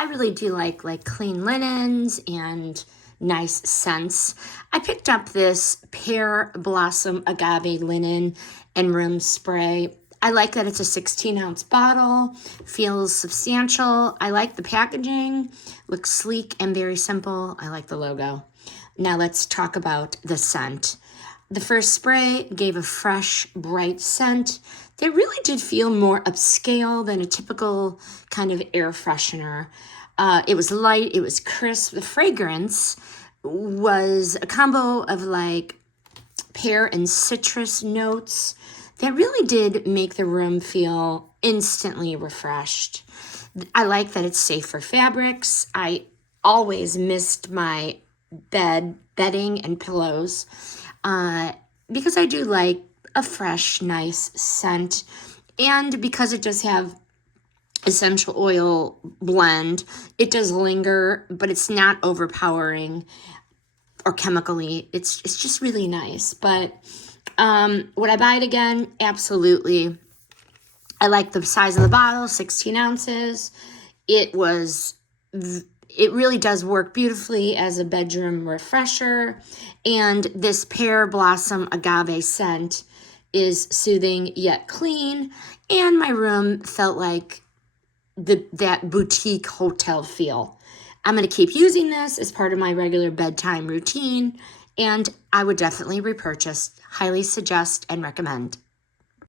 I really do like clean linens and nice scents. I picked up this Pear Blossom Agave linen and room spray. I like that it's a 16-ounce bottle, feels substantial. I like the packaging, looks sleek and very simple. I like the logo. Now let's talk about the scent. The first spray gave a fresh, bright scent that really did feel more upscale than a typical kind of air freshener. It was light, it was crisp. The fragrance was a combo of like pear and citrus notes that really did make the room feel instantly refreshed. I like that it's safe for fabrics. I always mist my bedding and pillows because I do like a fresh, nice scent. And because it does have essential oil blend, it does linger, but it's not overpowering or chemically. It's just really nice. But would I buy it again? Absolutely. I like the size of the bottle, 16 ounces. It really does work beautifully as a bedroom refresher. And this Pear Blossom Agave scent is soothing yet clean. And my room felt like that boutique hotel feel. I'm going to keep using this as part of my regular bedtime routine, and I would definitely repurchase. Highly suggest and recommend.